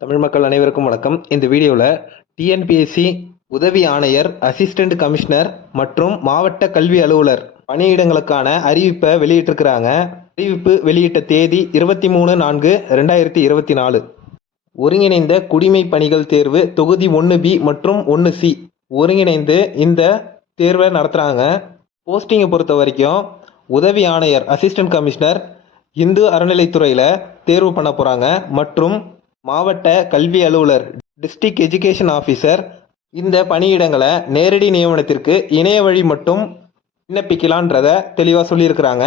தமிழ் மக்கள் அனைவருக்கும் வணக்கம். இந்த வீடியோவில் டிஎன்பிஎஸ்சி உதவி ஆணையர் அசிஸ்டன்ட் கமிஷனர் மற்றும் மாவட்ட கல்வி அலுவலர் பணியிடங்களுக்கான அறிவிப்பை வெளியிட்டிருக்கிறாங்க. அறிவிப்பு வெளியிட்ட தேதி இருபத்தி மூணு நான்கு ரெண்டாயிரத்தி இருபத்தி நாலு. ஒருங்கிணைந்த குடிமை பணிகள் தேர்வு தொகுதி ஒன்று பி மற்றும் ஒன்று சி ஒருங்கிணைந்து இந்த தேர்வை நடத்துகிறாங்க போஸ்டிங்கை பொறுத்த வரைக்கும் உதவி ஆணையர் அசிஸ்டன்ட் கமிஷனர் இந்து அறநிலைத்துறையில் தேர்வு பண்ண போகிறாங்க மற்றும் மாவட்ட கல்வி அலுவலர் டிஸ்ட்ரிக்ட் எஜுகேஷன் ஆஃபீஸர் இந்த பணியிடங்களை நேரடி நியமனத்திற்கு இணைய வழி மட்டும் விண்ணப்பிக்கலான்றத தெளிவாக சொல்லியிருக்கிறாங்க.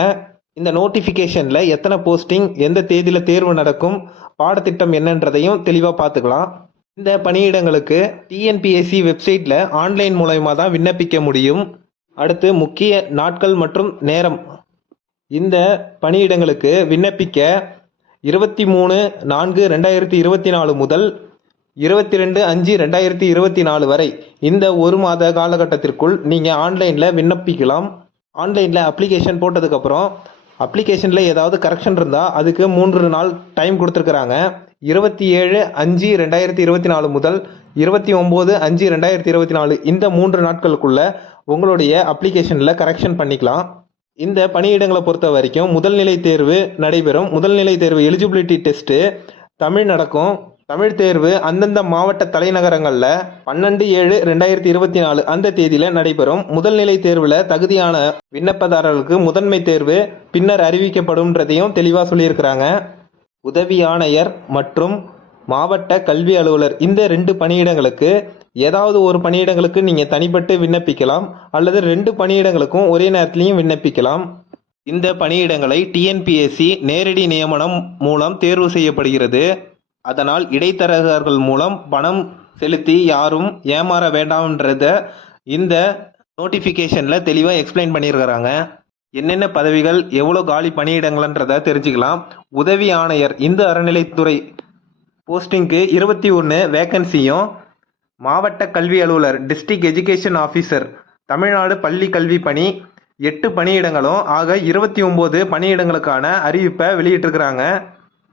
இந்த நோட்டிஃபிகேஷனில் எத்தனை போஸ்டிங் எந்த தேதியில் தேர்வு நடக்கும் பாடத்திட்டம் என்னன்றதையும் தெளிவாக பார்த்துக்கலாம். இந்த பணியிடங்களுக்கு டிஎன்பிஎஸ்சி வெப்சைட்டில் ஆன்லைன் மூலயமா தான் விண்ணப்பிக்க முடியும். அடுத்து முக்கிய நாட்கள் மற்றும் நேரம். இந்த பணியிடங்களுக்கு விண்ணப்பிக்க இருபத்தி மூணு நான்கு ரெண்டாயிரத்தி இருபத்தி நாலு முதல் இருபத்தி ரெண்டு அஞ்சு ரெண்டாயிரத்தி இருபத்தி நாலு வரை இந்த ஒரு மாத காலகட்டத்திற்குள் நீங்கள் ஆன்லைனில் விண்ணப்பிக்கலாம். ஆன்லைனில் அப்ளிகேஷன் போட்டதுக்கப்புறம் அப்ளிகேஷனில் ஏதாவது கரெக்ஷன் இருந்தால் அதுக்கு மூன்று நாள் டைம் கொடுத்துருக்குறாங்க. இருபத்தி ஏழு அஞ்சு ரெண்டாயிரத்தி இருபத்தி நாலு முதல் இருபத்தி ஒம்பது அஞ்சு ரெண்டாயிரத்தி இருபத்தி நாலு இந்த மூன்று நாட்களுக்குள்ள உங்களுடைய அப்ளிகேஷனில் கரெக்ஷன் பண்ணிக்கலாம். இந்த பணியிடங்களை பொறுத்த வரைக்கும் முதல்நிலை தேர்வு நடைபெறும். முதல்நிலை தேர்வு எலிஜிபிலிட்டி டெஸ்ட்டு தமிழ் நடக்கும். தமிழ் தேர்வு அந்தந்த மாவட்ட தலைநகரங்களில் பன்னெண்டு ஏழு ரெண்டாயிரத்தி இருபத்தி நாலு அந்த தேதியில் நடைபெறும். முதல்நிலை தேர்வில் தகுதியான விண்ணப்பதாரர்களுக்கு முதன்மை தேர்வு பின்னர் அறிவிக்கப்படும்ன்றதையும் தெளிவாக சொல்லியிருக்கிறாங்க. உதவி ஆணையர் மற்றும் மாவட்ட கல்வி அலுவலர் இந்த ரெண்டு பணியிடங்களுக்கு ஏதாவது ஒரு பணியிடங்களுக்கு நீங்கள் தனிப்பட்டு விண்ணப்பிக்கலாம் அல்லது ரெண்டு பணியிடங்களுக்கும் ஒரே நேரத்திலையும் விண்ணப்பிக்கலாம். இந்த பணியிடங்களை டிஎன்பிஎஸ்சி நேரடி நியமனம் மூலம் தேர்வு செய்யப்படுகிறது. அதனால் இடைத்தரகர்கள் மூலம் பணம் செலுத்தி யாரும் ஏமாற வேண்டாம்ன்றத இந்த நோட்டிஃபிகேஷனில் தெளிவாக எக்ஸ்பிளைன் பண்ணியிருக்கிறாங்க. என்னென்ன பதவிகள் எவ்வளோ காலி பணியிடங்கள்ன்றத தெரிஞ்சுக்கலாம். உதவி ஆணையர் இந்து அறநிலைத்துறை போஸ்டிங்க்கு இருபத்தி ஒன்று வேக்கன்சியும் மாவட்ட கல்வி அலுவலர் டிஸ்ட்ரிக்ட் எஜுகேஷன் ஆஃபீஸர் தமிழ்நாடு பள்ளி கல்வி பணி எட்டு பணியிடங்களும் ஆக இருபத்தி ஒம்பது பணியிடங்களுக்கான அறிவிப்பை வெளியிட்டிருக்கிறாங்க.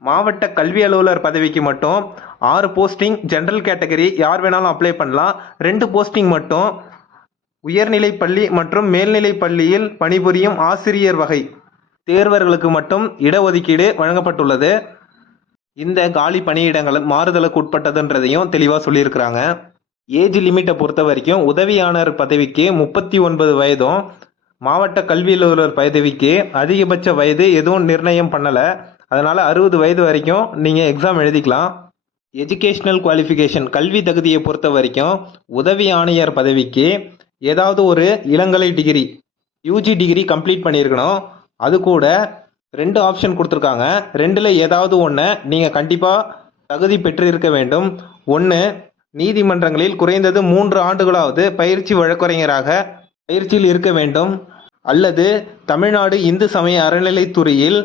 மாவட்ட கல்வி அலுவலர் பதவிக்கு மட்டும் ஆறு போஸ்டிங் ஜென்ரல் கேட்டகரி யார் வேணாலும் அப்ளை பண்ணலாம். ரெண்டு போஸ்டிங் மட்டும் உயர்நிலை பள்ளி மற்றும் மேல்நிலை பள்ளியில் பணிபுரியும் ஆசிரியர் வகை தேர்வர்களுக்கு மட்டும் இடஒதுக்கீடு வழங்கப்பட்டுள்ளது. இந்த காலி பணியிடங்கள் மாறுதலுக்கு உட்பட்டதுன்றதையும் தெளிவாக சொல்லியிருக்கிறாங்க. ஏஜ் லிமிட்டை பொறுத்த வரைக்கும் உதவியாளர் பதவிக்கு முப்பத்தி ஒன்பது வயதும் மாவட்ட கல்வி அலுவலர் பதவிக்கு அதிகபட்ச வயது எதுவும் நிர்ணயம் பண்ணலை. அதனால் அறுபது வயது வரைக்கும் நீங்கள் எக்ஸாம் எழுதிக்கலாம். எஜுகேஷ்னல் குவாலிஃபிகேஷன் கல்வி தகுதியை பொறுத்த வரைக்கும் உதவி ஆணையர் பதவிக்கு ஏதாவது ஒரு இளங்கலை டிகிரி யூஜி டிகிரி கம்ப்ளீட் பண்ணியிருக்கணும். அது கூட ரெண்டு ஆப்ஷன் கொடுத்துருக்காங்க. ரெண்டில் ஏதாவது ஒன்று நீங்கள் கண்டிப்பாக தகுதி பெற்றிருக்க வேண்டும். ஒன்று நீதிமன்றங்களில் குறைந்தது மூன்று ஆண்டுகளாவது பயிற்சி வழக்கறிஞராக பயிற்சியில் இருக்க வேண்டும். அல்லது தமிழ்நாடு இந்து சமய அறநிலைத்துறையில்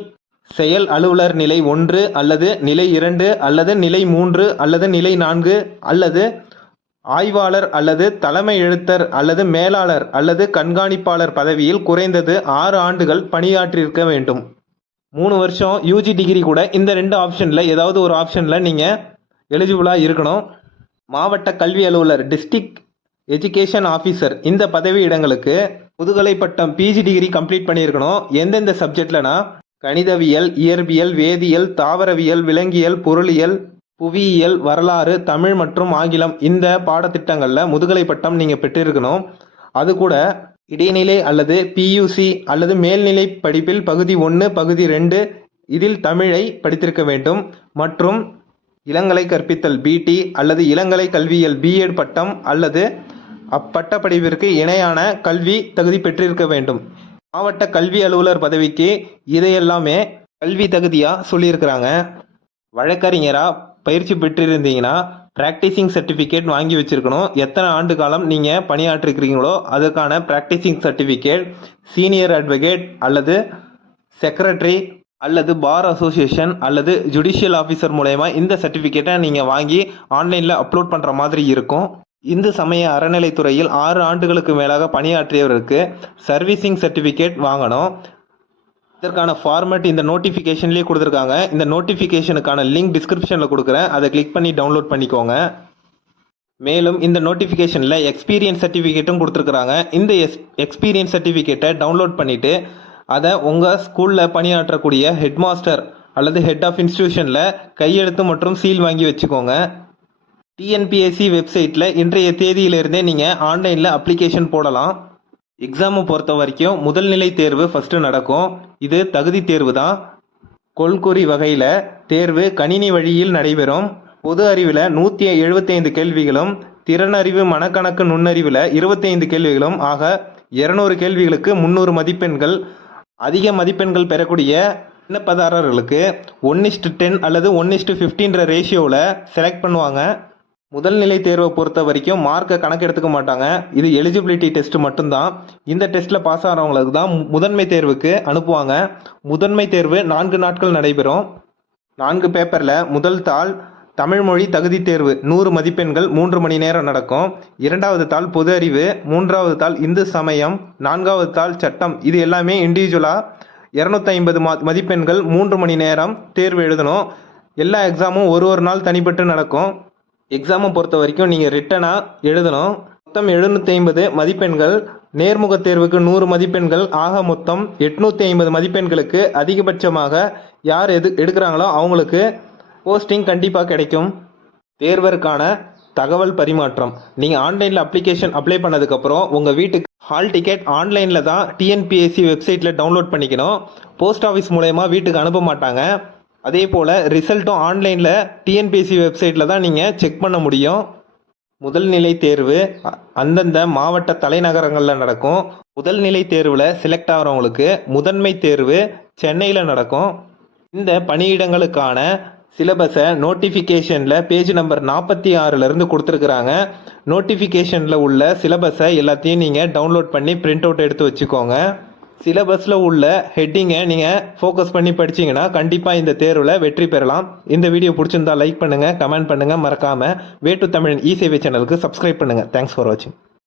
செயல் அலுவலர் நிலை ஒன்று அல்லது நிலை இரண்டு அல்லது நிலை மூன்று அல்லது நிலை நான்கு அல்லது ஆய்வாளர் அல்லது தலைமை எழுத்தர் அல்லது மேலாளர் அல்லது கண்காணிப்பாளர் பதவியில் குறைந்தது ஆறு ஆண்டுகள் பணியாற்றியிருக்க வேண்டும். மூணு வருஷம் யூஜி டிகிரி கூட இந்த ரெண்டு ஆப்ஷனில் ஏதாவது ஒரு ஆப்ஷனில் நீங்கள் எலிஜிபிளாக இருக்கணும். மாவட்ட கல்வி அலுவலர் டிஸ்ட்ரிக்ட் எஜுகேஷன் ஆஃபீஸர் இந்த பதவி இடங்களுக்கு முதுகலை பட்டம் பிஜி டிகிரி கம்ப்ளீட் பண்ணியிருக்கணும். எந்தெந்த சப்ஜெக்ட்லனா கணிதவியல் இயற்பியல் வேதியியல் தாவரவியல் விலங்கியல் பொருளியல் புவியியல் வரலாறு தமிழ் மற்றும் ஆங்கிலம் இந்த பாடத்திட்டங்களில் முதுகலை பட்டம் நீங்கள் பெற்றிருக்கணும். அது கூட இடைநிலை அல்லது பியூசி அல்லது மேல்நிலை படிப்பில் பகுதி ஒன்று பகுதி ரெண்டு இதில் தமிழை படித்திருக்க வேண்டும். மற்றும் இளங்கலை கற்பித்தல் பிடி அல்லது இளங்கலை கல்வியியல் பிஎட் பட்டம் அல்லது அப்பட்ட படிப்பிற்கு இணையான கல்வி தகுதி பெற்றிருக்க வேண்டும். மாவட்ட கல்வி அலுவலர் பதவிக்கு இதையெல்லாமே கல்வி தகுதியாக சொல்லியிருக்கிறாங்க. வழக்கறிஞராக பயிற்சி பெற்றிருந்தீங்கன்னா ப்ராக்டிசிங் சர்டிஃபிகேட் வாங்கி வச்சுருக்கணும். எத்தனை ஆண்டு காலம் நீங்கள் பணியாற்றிருக்கிறீங்களோ அதுக்கான ப்ராக்டிசிங் சர்டிஃபிகேட் சீனியர் அட்வொகேட் அல்லது செக்ரட்டரி அல்லது பார் அசோசியேஷன் அல்லது ஜுடிஷியல் ஆஃபீஸர் மூலயமா இந்த சர்டிஃபிகேட்டை நீங்கள் வாங்கி ஆன்லைனில் அப்லோட் பண்ணுற மாதிரி இருக்கும். இந்து சமய அறநிலைத்துறையில் ஆறு ஆண்டுகளுக்கு மேலாக பணியாற்றியவருக்கு சர்வீசிங் சர்டிஃபிகேட் வாங்கணும். இதற்கான ஃபார்மேட் இந்த நோட்டிஃபிகேஷன்லேயே கொடுத்துருக்காங்க. இந்த நோட்டிஃபிகேஷனுக்கான லிங்க் டிஸ்கிரிப்ஷனில் கொடுக்குறேன். அதை கிளிக் பண்ணி டவுன்லோட் பண்ணிக்கோங்க. மேலும் இந்த நோட்டிஃபிகேஷனில் எக்ஸ்பீரியன்ஸ் சர்டிஃபிகேட்டும் கொடுத்துருக்குறாங்க. இந்த எஸ் எக்ஸ்பீரியன்ஸ் சர்டிஃபிகேட்டை டவுன்லோட் பண்ணிவிட்டு அதை உங்கள் ஸ்கூலில் பணியாற்றக்கூடிய ஹெட் மாஸ்டர் அல்லது ஹெட் ஆஃப் இன்ஸ்டிடியூஷனில் கையெழுத்து மற்றும் சீல் வாங்கி வச்சுக்கோங்க. டிஎன்பிஎஸ்சி வெப்சைட்டில் இன்றைய தேதியிலிருந்தே நீங்கள் ஆன்லைனில் அப்ளிகேஷன் போடலாம். எக்ஸாமை பொறுத்த வரைக்கும் முதல்நிலை தேர்வு ஃபஸ்ட்டு நடக்கும். இது தகுதி தேர்வு தான். கொள்குறி வகையில் தேர்வு கணினி வழியில் நடைபெறும். பொது அறிவில் நூற்றி எழுபத்தைந்து கேள்விகளும் திறனறிவு மனக்கணக்கு நுண்ணறிவில் இருபத்தைந்து கேள்விகளும் ஆக இருநூறு கேள்விகளுக்கு முந்நூறு மதிப்பெண்கள் அதிக மதிப்பெண்கள் பெறக்கூடிய விண்ணப்பதாரர்களுக்கு ஒன் இஸ்டு டென் அல்லது ஒன் இஸ்டு ஃபிஃப்டின்ற ரேஷியோவில் செலக்ட் பண்ணுவாங்க. முதல் நிலை தேர்வை பொறுத்த வரைக்கும் மார்க்கை கணக்கெடுத்துக்க மாட்டாங்க. இது எலிஜிபிலிட்டி டெஸ்ட் மட்டும்தான். இந்த டெஸ்ட்டில் பாஸ் ஆகிறவங்களுக்கு தான் முதன்மை தேர்வுக்கு அனுப்புவாங்க. முதன்மை தேர்வு நான்கு நாட்கள் நடைபெறும். நான்கு பேப்பரில் முதல் தாள் தமிழ்மொழி தகுதி தேர்வு நூறு மதிப்பெண்கள் மூன்று மணி நேரம் நடக்கும். இரண்டாவது தாள் பொது அறிவு மூன்றாவது தாள் இந்து சமயம் நான்காவது தாள் சட்டம். இது எல்லாமே இண்டிவிஜுவலாக இரநூத்தி ஐம்பது மதிப்பெண்கள் மூன்று மணி நேரம் தேர்வு எழுதணும். எல்லா எக்ஸாமும் ஒரு ஒரு நாள் தனிப்பட்டு நடக்கும். எக்ஸாமை பொறுத்த வரைக்கும் நீங்கள் ரிட்டனாக எழுதணும். மொத்தம் எழுநூற்றி ஐம்பது மதிப்பெண்கள் நேர்முக தேர்வுக்கு நூறு மதிப்பெண்கள் ஆக மொத்தம் எட்நூற்றி ஐம்பது மதிப்பெண்களுக்கு அதிகபட்சமாக யார் எது எடுக்கிறாங்களோ அவங்களுக்கு போஸ்டிங் கண்டிப்பாக கிடைக்கும். தேர்வருக்கான தகவல் பரிமாற்றம். நீங்கள் ஆன்லைனில் அப்ளிகேஷன் அப்ளை பண்ணதுக்கப்புறம் உங்கள் வீட்டுக்கு ஹால் டிக்கெட் ஆன்லைனில் தான் டிஎன்பிஎஸ்சி வெப்சைட்டில் டவுன்லோட் பண்ணிக்கணும். போஸ்ட் ஆஃபீஸ் மூலயமா வீட்டுக்கு அனுப்ப மாட்டாங்க. அதே போல் ரிசல்ட்டும் ஆன்லைனில் டிஎன்பிஎஸ்சி வெப்சைட்டில் தான் நீங்கள் செக் பண்ண முடியும். முதல் நிலை தேர்வு அ- அந்தந்த மாவட்ட தலைநகரங்களில் நடக்கும். முதல் நிலை தேர்வில் செலக்ட் ஆகிறவங்களுக்கு முதன்மை தேர்வு சென்னையில் நடக்கும். இந்த பணியிடங்களுக்கான சிலபஸை நோட்டிஃபிகேஷனில் பேஜ் நம்பர் நாற்பத்தி ஆறுலேருந்து கொடுத்துருக்குறாங்க. நோட்டிஃபிகேஷனில் உள்ள சிலபஸை எல்லாத்தையும் நீங்கள் டவுன்லோட் பண்ணி பிரிண்ட் அவுட் எடுத்து வச்சுக்கோங்க. சிலபஸில் உள்ள ஹெட்டிங்கை நீங்கள் ஃபோக்கஸ் பண்ணி படிச்சீங்கன்னா கண்டிப்பாக இந்த தேர்வில் வெற்றி பெறலாம். இந்த வீடியோ பிடிச்சிருந்தா லைக் பண்ணுங்கள் கமெண்ட் பண்ணுங்கள் மறக்காமல் வே டு தமிழ் இ சேவை சேனலுக்கு சப்ஸ்கிரைப் பண்ணுங்கள் தேங்க்ஸ் ஃபார் வாட்சிங்